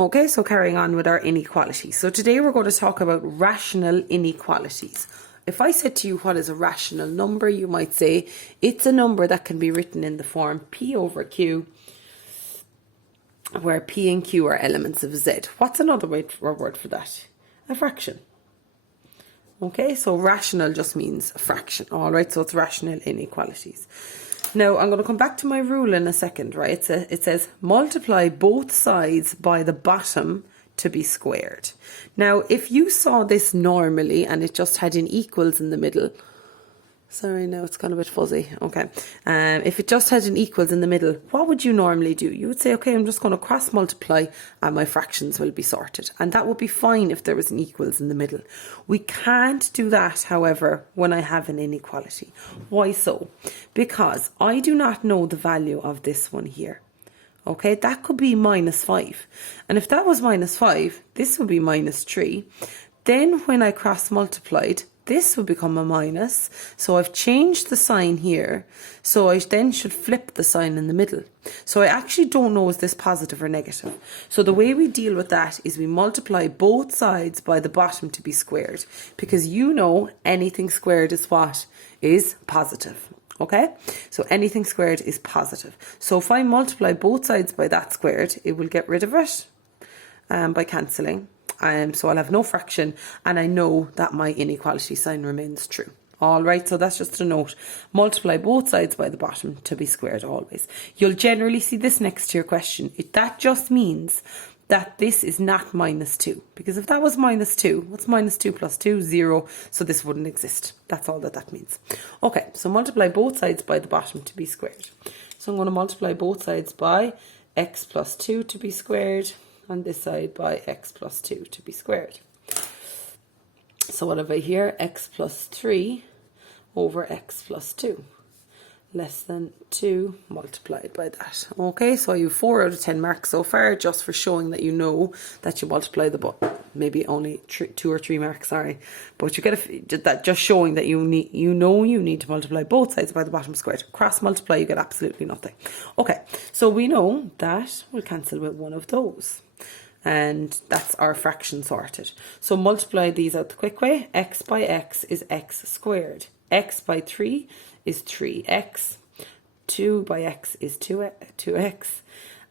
Okay, so carrying on with our inequalities. So today we're going to talk about rational inequalities. If I said to you what is a rational number, you might say it's a number that can be written in the form P over Q, where P and Q are elements of Z. What's another word for that? A fraction. Okay, so rational just means a fraction. All right, so it's rational inequalities. Now, I'm going to come back to my rule in a second, right? It says multiply both sides by the bottom to be squared. Now, if you saw this normally and it just had an equals in the middle, sorry, now it's kind of a bit fuzzy. Okay. If it just had an equals in the middle, what would you normally do? You would say, okay, I'm just going to cross multiply and my fractions will be sorted. And that would be fine if there was an equals in the middle. We can't do that, however, when I have an inequality. Why so? Because I do not know the value of this one here. Okay, that could be -5. And if that was -5, this would be -3. Then when I cross multiplied, this will become a minus, so I've changed the sign here, so I then should flip the sign in the middle. So I actually don't know is this positive or negative. So the way we deal with that is we multiply both sides by the bottom to be squared, because you know anything squared is what? Is positive. Okay, so anything squared is positive. So if I multiply both sides by that squared, it will get rid of it by cancelling. So I'll have no fraction, and I know that my inequality sign remains true. All right, so that's just a note. Multiply both sides by the bottom to be squared always. You'll generally see this next to your question. That just means that this is not -2. Because if that was -2, what's -2 plus 2? 0. So this wouldn't exist. That's all that means. Okay, so multiply both sides by the bottom to be squared. So I'm going to multiply both sides by x plus 2 to be squared, and this side by x plus 2 to be squared. So what have I here? X plus 3 over x plus 2 less than 2 multiplied by that. Okay, so you 4 out of 10 marks so far, just for showing that you know that you multiply the maybe only 2 or 3 marks, sorry, but you get that just showing that you need to multiply both sides by the bottom squared. Cross multiply, you get absolutely nothing. Okay, so we know that we'll cancel with one of those, and that's our fraction sorted. So multiply these out the quick way. X by x is x squared. X by 3 is 3x. 2 by x is 2x.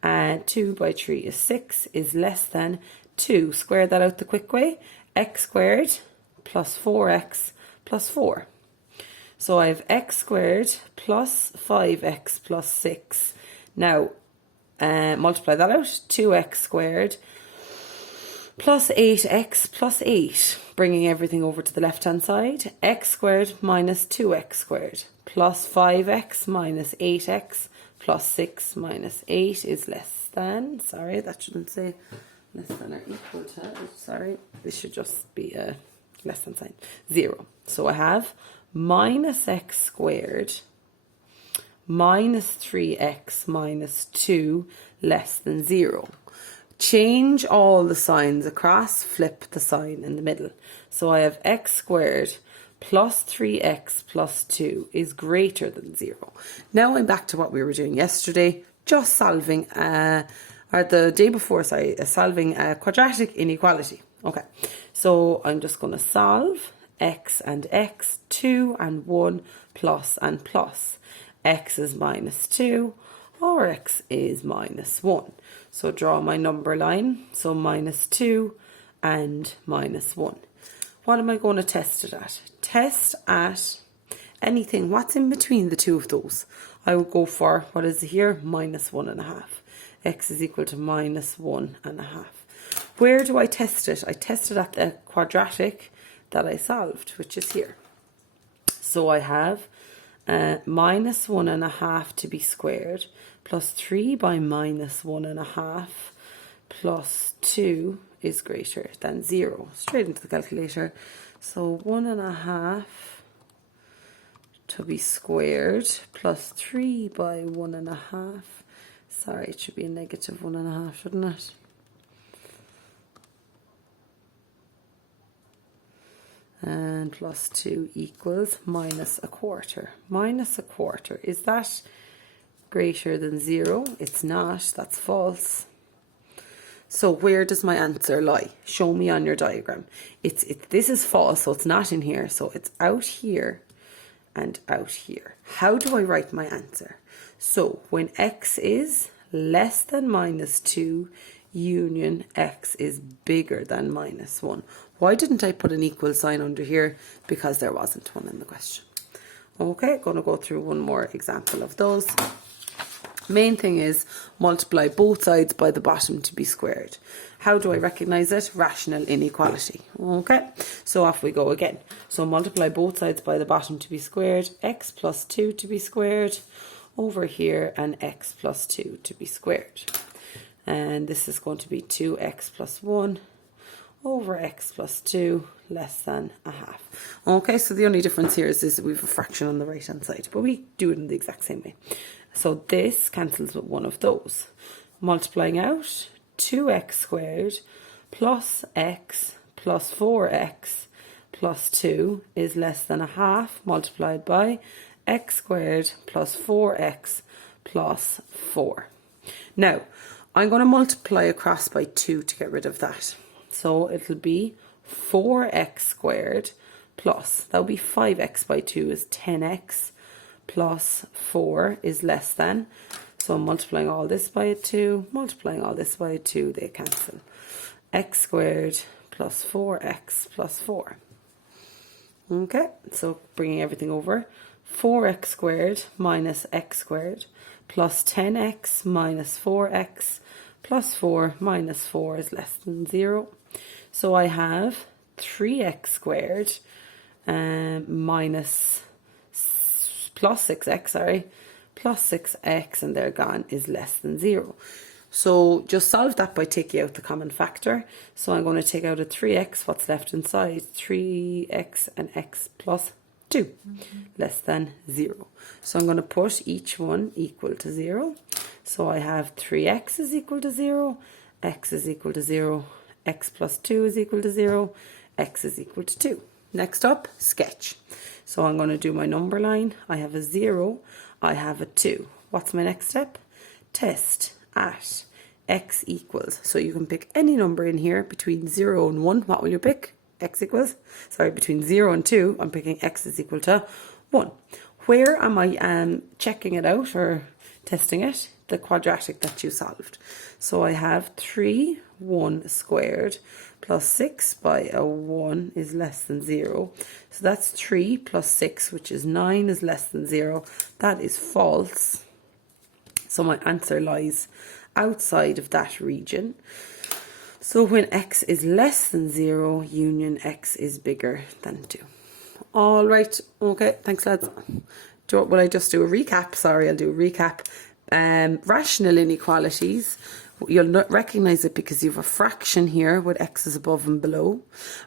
And 2 by 3 is 6, is less than 2. Square that out the quick way. X squared plus 4x plus 4. So I have x squared plus 5x plus 6. Now, multiply that out. 2x squared plus 8x plus 8, bringing everything over to the left-hand side. X squared minus 2x squared plus 5x minus 8x plus 6 minus 8 is less than, sorry, that shouldn't say less than or equal to, sorry, this should just be a less than sign, 0. So I have minus x squared minus 3x minus 2 less than 0. Change all the signs across, flip the sign in the middle. So I have x squared plus 3x plus 2 is greater than 0. Now I'm back to what we were doing yesterday, just solving, or the day before, sorry, solving a quadratic inequality. Okay, so I'm just going to solve x and x, 2 and 1, plus and plus. X is minus 2, or x is minus 1. So draw my number line, so minus 2 and minus 1. What am I going to test it at? Test at anything. What's in between the two of those? I would go for, what is it here? Minus 1.5. X is equal to minus 1.5. Where do I test it? I test it at the quadratic that I solved, which is here. So I have minus 1.5 to be squared plus 3 by minus 1.5 plus 2 is greater than 0. Straight into the calculator. So 1.5 to be squared plus 3 by 1.5. Sorry, it should be a negative 1.5, shouldn't it? And plus 2 equals minus 1/4. Minus 1/4. Is that greater than 0? It's not. That's false. So where does my answer lie? Show me on your diagram. This is false, so it's not in here. So it's out here and out here. How do I write my answer? So when x is less than minus 2, union x is bigger than minus 1. Why didn't I put an equal sign under here? Because there wasn't one in the question. Okay, going to go through one more example of those. Main thing is multiply both sides by the bottom to be squared. How do I recognize it? Rational inequality. Okay, so off we go again. So multiply both sides by the bottom to be squared. X plus 2 to be squared over here, and x plus 2 to be squared. And this is going to be 2x plus 1 over x plus 2 less than a half. Okay, so the only difference here is that we have a fraction on the right hand side, but we do it in the exact same way. So this cancels with one of those. Multiplying out, 2x squared plus x plus 4x plus 2 is less than a half, multiplied by x squared plus 4x plus 4. Now, I'm going to multiply across by 2 to get rid of that. So it'll be 4x squared plus, that will be 5x by 2 is 10x plus 4 is less than. So multiplying all this by a 2, multiplying all this by a 2, they cancel. X squared plus 4x plus 4. Okay, so bringing everything over. 4x squared minus x squared plus 10x minus 4x plus 4 minus 4 is less than 0. So I have 3x squared minus plus 6x, sorry, plus 6x, and they're gone, is less than 0. So just solve that by taking out the common factor. So I'm going to take out a 3x, what's left inside? 3x and x plus 2, less than 0. So I'm going to put each one equal to 0. So I have 3x is equal to 0, x is equal to 0, x plus 2 is equal to 0, x is equal to 2. Next up, sketch. So I'm going to do my number line. I have a 0, I have a 2. What's my next step? Test at x equals. So you can pick any number in here between 0 and 1. What will you pick? X equals, sorry, between 0 and 2, I'm picking x is equal to 1. Where am I checking it out or testing it? The quadratic that you solved. So I have 3, 1 squared plus 6 by a 1 is less than 0. So that's 3 plus 6, which is 9, is less than 0. That is false. So my answer lies outside of that region. So when x is less than 0, union x is bigger than 2. All right. Okay. Thanks, lads. Will I just do a recap? Sorry, I'll do a recap. Rational inequalities, you'll not recognize it because you have a fraction here with x's above and below.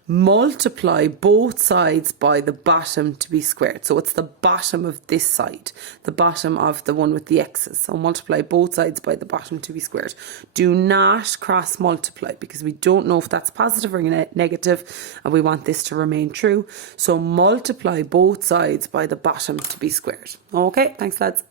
Multiply both sides by the bottom to be squared. So it's the bottom of this side, the bottom of the one with the x's. So multiply both sides by the bottom to be squared. Do not cross multiply because we don't know if that's positive or negative, and we want this to remain true. So multiply both sides by the bottom to be squared. Okay, thanks, lads.